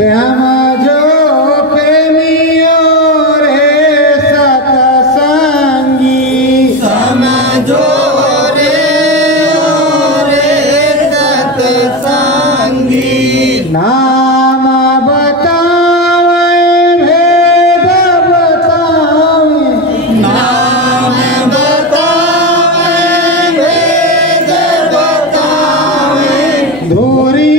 श्याम जो प्रेमियों रे सतसंगी समझो रे सतसंगी नाम बतावे भेद बतावे नाम बतावे वेद बतावे धूरी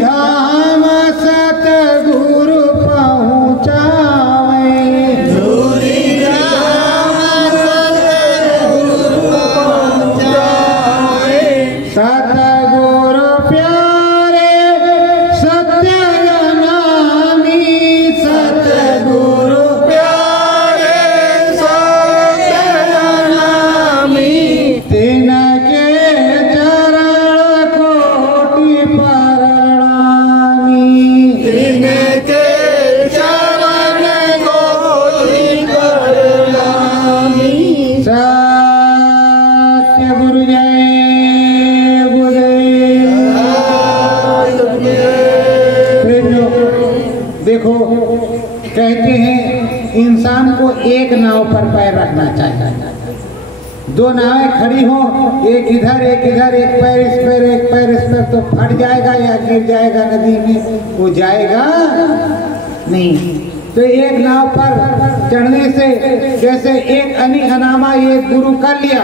धाम सतगुरु पहुँचावे धूरी राम सतगुरु पहुँचावे सतगुरु प्यारे सत्य नामी सतगुरु प्यारे सत्यनामी तिनके चरण कोटि प्रणामी तिनके चरण कोटि प्रणामी सत्य गुरु जय गुरुदेव। प्रेमियों, देखो कहते हैं इंसान को एक नाव पर पैर रखना चाहिए। दो नावें खड़ी हो, एक इधर एक पैर इस पैर एक पैर इस पैर, तो फट जाएगा या गिर जाएगा नदी में, वो जाएगा नहीं। तो एक नाव पर चढ़ने से जैसे एक अनी अनामा एक गुरु कर लिया,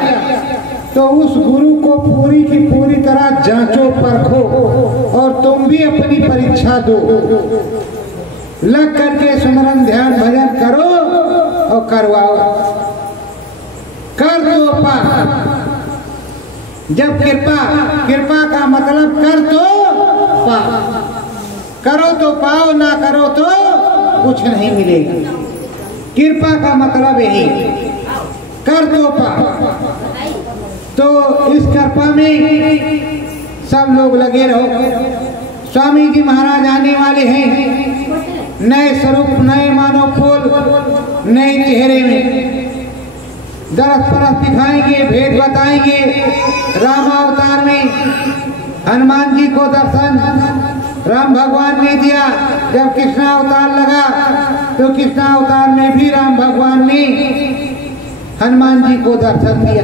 तो उस गुरु को पूरी की पूरी तरह जांचो परखो और तुम भी अपनी परीक्षा दो। लग करके सुमरन ध्यान भजन करो और करवाओ। कर तो पा, जब कृपा का मतलब कर तो पा, करो तो पाओ, ना करो तो कुछ नहीं मिलेगा। कृपा का मतलब यही, कर तो पा। तो इस कृपा में सब लोग लगे रहो। स्वामी जी महाराज आने वाले हैं, नए स्वरूप, नए मानव फूल, नए चेहरे में दरस परस दिखाएंगे, भेद बताएंगे। राम अवतार में हनुमान जी को दर्शन राम भगवान ने दिया। जब कृष्ण अवतार लगा तो कृष्ण अवतार में भी राम भगवान ने हनुमान जी को दर्शन दिया।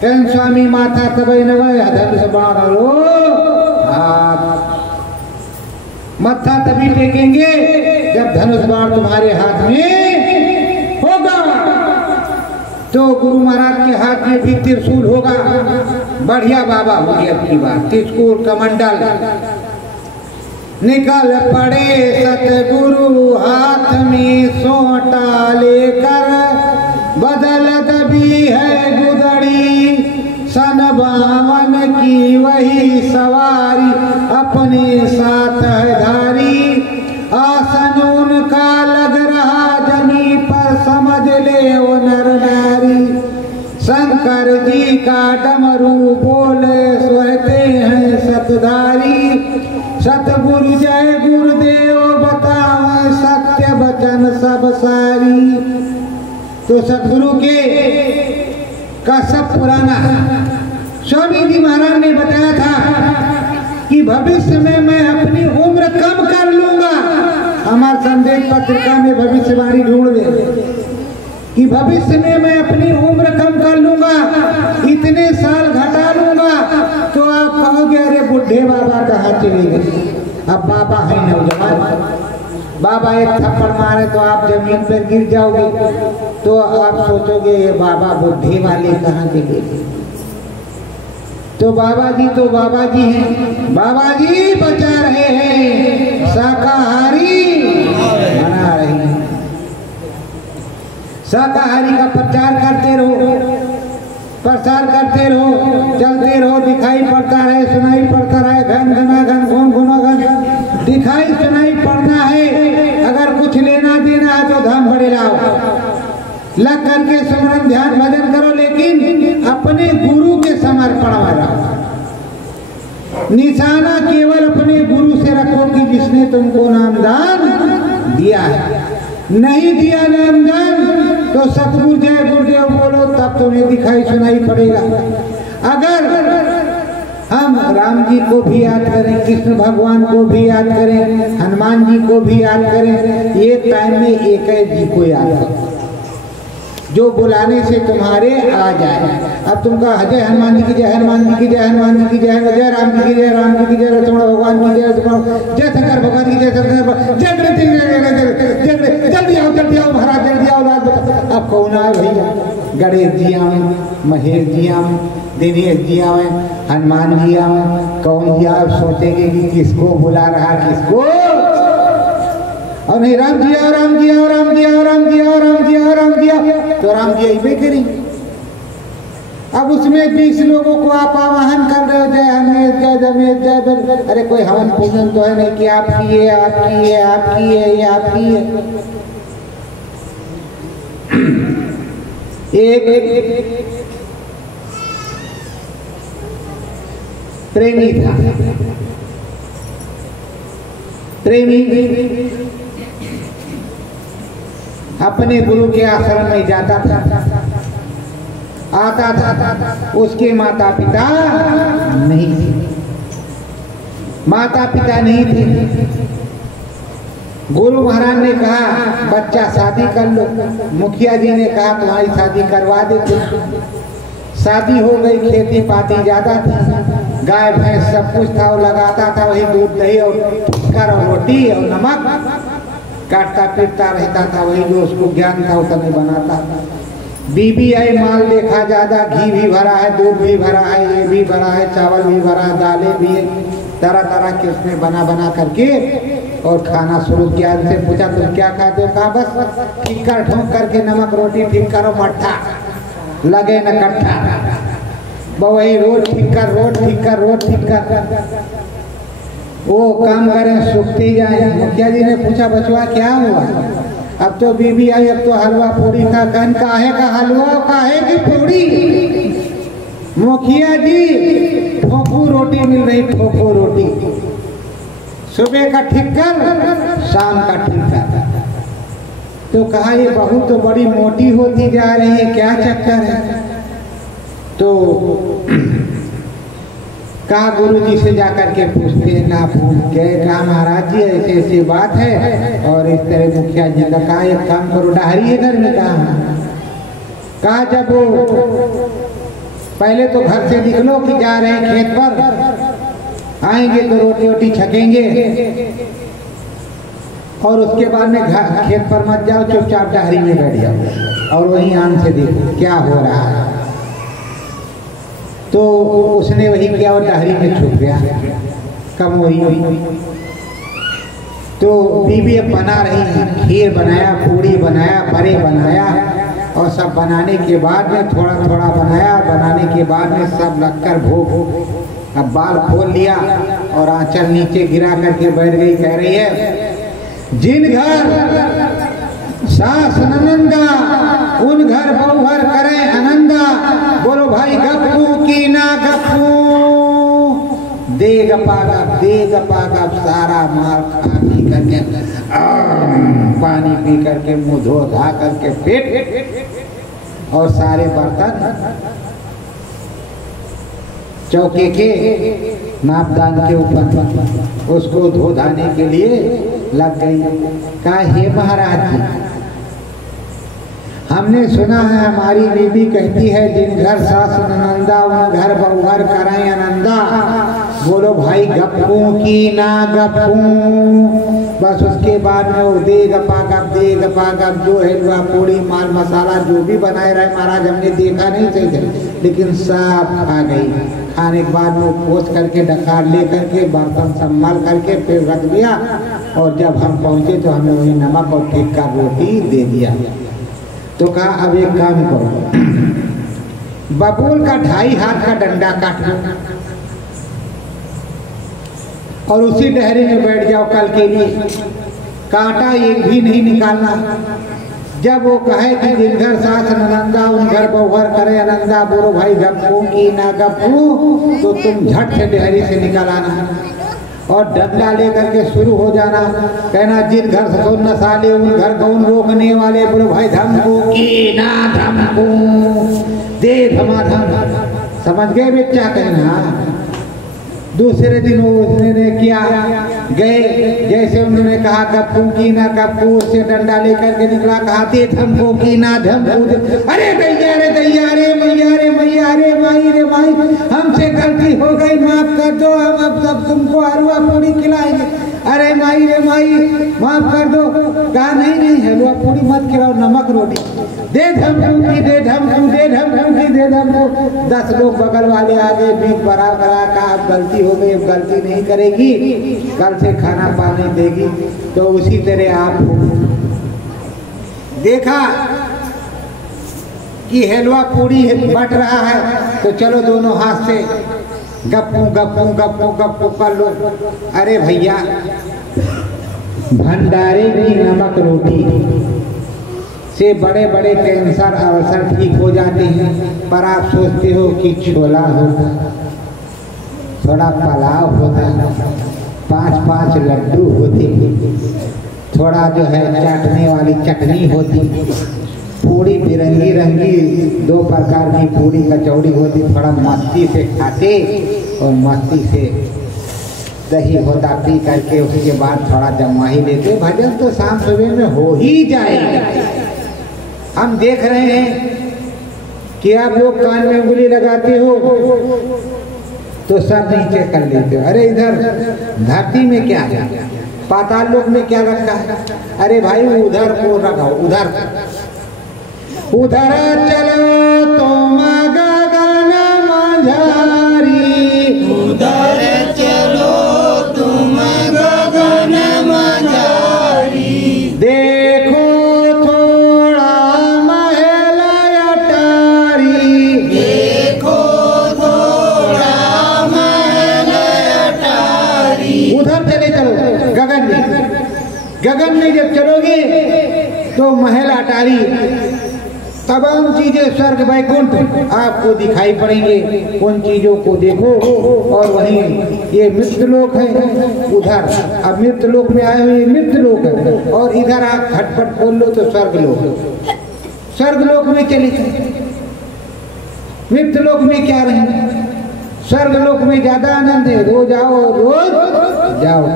कहन स्वामी माथा तबे नवय धनुष बाण लो हाथ, मत्था तभी टेकेंगे जब धनुष बाण तुम्हारे हाथ में होगा। तो गुरु महाराज के हाथ में भी त्रिशूल होगा। बढ़िया बाबा होगी अब की बात। त्रिशूल कमंडल निकल पड़े सतगुरु हाथ में सोटा लेकर, बदल दबी है गुदड़ी सन बावन की वही सवारी, अपने साथ है धारी। आसन उनका लग रहा जमी पर, समझ ले वो नर नारी। शंकर जी का डमरू बोले सोहते हैं सतधारी। सतगुरु जय गुरुदेव बतावे सत्य वचन सब सारी। तो सतगुरु के का सब पुराना स्वामी जी महाराज ने बताया था कि भविष्य में मैं अपनी उम्र कम कर लूंगा। हमारे संदेश पत्रिका में भविष्यवाणी ढूंढ दे कि भविष्य में मैं अपनी उम्र कम कर लूंगा, इतने साल घटा लूंगा। तो आप कहोगे अरे बुढ़े बाबा कहाँ चले गए? अब बाबा है नौजवान, बाबा एक थप्पड़ मारे तो आप जमीन पर गिर जाओगे, तो आप सोचोगे ये बाबा बुढ़े वाले कहाँ चले गए? तो बाबा जी हैं। बाबा जी बचा रहे हैं, शाकाहारी बना रहे हैं। शाकाहारी का प्रचार करते रहो, प्रसार करते रहो, चलते रहो। दिखाई पड़ता रहे, सुनाई पड़ता रहे, घन घना घन घुन घुनो घन दिखाई सुनाई पड़ना है। अगर कुछ लेना देना है तो धाम बड़े लाओ, लग करके सुमरन ध्यान भजन करो, लेकिन अपने गुरु के समर्पण में रहो। निशाना केवल अपने गुरु से रखो कि जिसने तुमको नामदान दिया है। नहीं दिया नामदान तो सतगुरु जय गुरुदेव बोलो, तब तुम्हें दिखाई सुनाई पड़ेगा। अगर हम राम जी को भी याद करें, कृष्ण भगवान को भी याद करें, हनुमान जी को भी याद करें, ये टाइम में एक जी को याद करें जो बुलाने से तुम्हारे आ जाए। अब तुम कहा जय हनुमान जी की जय, हनुमान जी की जय, हनुमान जी की जय, जय राम जी की जय, राम जी की जय, लक्ष्मण भगवान की जय, जय शंकर भगवान की जय, शंकर जय, जल्दी आओ महाराज, जल्दी आओ राज। अब कौन आए भैया? गणेश जी आवे, महेश जी आवे, दिनेश जी आवे, हनुमान जी आवे, कौन जी आप सोचेंगे कि किसको बुला रहा, किसको? और नहीं राम जी आओ, राम जी आओ, राम जी आओ, राम जी आओ, राम जी आओ, राम जी आओ, तो राम जी अबे करेंगे। अब उसमें 20 लोगों को आप आवाहन कर रहे हो, जय हमेश, जय जमेश, जय बर। अरे कोई हवन पूजन तो है नहीं कि आपकी है, आपकी है, आपकी है, ये आपकी है। एक प्रेमी था, प्रेमी अपने गुरु के आश्रम में जाता था, आता था। उसके माता पिता नहीं थे, माता पिता नहीं थे। गुरु महाराज ने कहा बच्चा शादी कर लो। मुखिया जी ने कहा तुम्हारी शादी करवा देते। शादी हो गई, खेती पाती ज्यादा थी, गाय भैंस सब कुछ था, वो लगाता था वही दूध दही और कर और रोटी और नमक काटता पीटता रहता था, वही जो उसको ज्ञान था उतना बनाता था। बीबी आई, माल देखा ज्यादा, घी भी भरा है, दूध भी भरा है, ये भी भरा है, चावल भी भरा है, दालें भी है, तरह तरह के उसने बना बना करके और खाना शुरू किया। उनसे पूछा तुम क्या खाते हो? कहा बस ठीक कर ठोक करके नमक रोटी ठीक करो, मट्ठा लगे न कट्ठा, वही रोड ठीक कर, रोड ठीक कर, रोड ठीक कर, वो काम करें सूखते जाए। मुखिया जी ने पूछा बचवा क्या हुआ? अब तो बीबी आई, अब तो हलवा पूरी का कन, काहे का हलवा, काहे की पूरी? मुखिया जी ठोकू रोटी मिल रही, ठोकू रोटी, सुबह का ठीक कर, शाम का ठीक कर। तो कहा ये बहू तो बड़ी मोटी होती जा रही है, क्या चक्कर है? तो कहा गुरु जी से जाकर के पूछते हैं, ना पूछ के कहा महाराज जी ऐसे ऐसी बात है और इस तरह। मुखिया जी का कहा एक काम करो, डाहरी घर में कहा जब वो पहले तो घर से निकलो कि जा रहे हैं खेत पर, आएंगे तो रोटी वोटी छकेंगे और उसके बाद में खेत पर मत जाओ, चुपचाप डाहरी में बैठ जाओ और वहीं आम से देखो क्या हो रहा है। तो उसने वही किया और डाहरी में छुप गया, कम वही हुई। तो बीबी अब बना रही है, खीर बनाया, पूड़ी बनाया, बड़े बनाया और सब बनाने के बाद में थोड़ा थोड़ा बनाया, बनाने के बाद में सब लगकर भोग। अब बाल खोल लिया और आंचल नीचे गिरा करके बैठ गई, कह रही है जिन घर सास ननंदा उन घर बहुहर करें आनंदा। बोलो भाई गप्पू की ना गप्पू, देग पागप सारा मार खा पी करके पानी पी करके मुंह धो धा करके पेट और सारे बर्तन चौके के नापदान के ऊपर उसको धो धाने के लिए लग गई। कहा हे महाराज जी, हमने सुना है हमारी बीबी कहती है जिन घर सास ननंदा उन घर बहुहर कराएं आनंदा। बोलो भाई गप्पू की ना गप्पू। बस उसके बाद में वो दे गपा जो हलवा पूड़ी माल मसाला जो भी बनाए रहे महाराज, हमने देखा नहीं सही थे लेकिन सब खा गई। खाने के बाद वो पोछ करके डकार ले करके बर्तन संभाल करके फिर रख दिया और जब हम पहुंचे तो हमें वही नमक और ठीक का रोटी दे दिया। तो कहा अब एक काम करो, बबूल का 2.5 हाथ का डंडा काट लो और उसी डहरे में बैठ जाओ कल के लिए, कांटा एक भी नहीं निकालना। जब वो कहे कि जिन घर सास ननंदा उन घर बहुहर करे आनंदा। बोलो भाई गप्पू की ना गप्पू, तो तुम झट से डहरी से निकल आना और डंडा लेकर के शुरू हो जाना, कहना जिन घर से कौन नसाले उन घर कौन रोकने वाले। बोलो भाई धमकू की ना धमकू, दे धमाधम। समझ गए बच्चा? कहना दूसरे दिन वो उसने क्या गए, जैसे उन्होंने कहा गप्पू की ना गप्पू से डंडा लेकर के निकला, कहा दे धमको की ना धमको दे। अरे दैया रे मैया रे मैया रे माई रे माई, हमसे गलती हो गई, माफ कर दो, हम अब सब तुमको हलवा पूरी खिलाएंगे। अरे माई रे माई माफ कर दो। कहा नहीं हलवा पूरी मत खिलाओ, नमक रोटी दे धमको की, दे धमको, दे धमको की, दे धमको। 10 लोग बगल वाले आ गए, बीच बराबर का अब गलती हो गई, अब गलती नहीं करेगी, कल से खाना पानी देगी। तो उसी तरह आप देखा कि हलवा पूरी बट रहा है, तो चलो दोनों हाथ से गप्पू गप्पू गप्पू गप्पू कर लो। अरे भैया भंडारे की नमक रोटी से बड़े बड़े कैंसर अल्सर ठीक हो जाते हैं, पर आप सोचते हो कि छोला होता, थोड़ा पुलाव होता, 5-5 लड्डू होते, थोड़ा जो है चाटने वाली चटनी होती, पूरी बिरंगी रंगी 2 प्रकार की पूरी कचौड़ी होती, थोड़ा मस्ती से खाते और मस्ती से दही होता पी करके, उसके बाद थोड़ा जमाही लेते, भजन तो शाम सुबह में हो ही जाएगा। हम देख रहे हैं कि आप लोग कान में उंगली लगाते हो तो सर नीचे कर लेते हो। अरे इधर धरती में क्या है, पाताल लोक में क्या रखा है? अरे भाई उधर को रखो, उधर चलो तुम गगन माझारी, उधर चलो तुम गगन माझारी, देखो थोड़ा महल अटारी, देखो थोड़ा महल अटारी। उधर चले चलो गगन में। गगन में जब चलोगे तो महल अटारी, तमाम चीजें स्वर्ग वैकुंठ आपको दिखाई पड़ेंगे। उन चीजों को देखो। और वहीं ये मृत्यलोक है, उधर अब मृत्यलोक में आए हुए मृत्यलोक है, और इधर आप खटपट खोल लो तो स्वर्गलोक। स्वर्गलोक में चले जाए, मृत्यलोक में क्या रहे, स्वर्गलोक में ज्यादा आनंद है। रोज आओ रोज जाओ।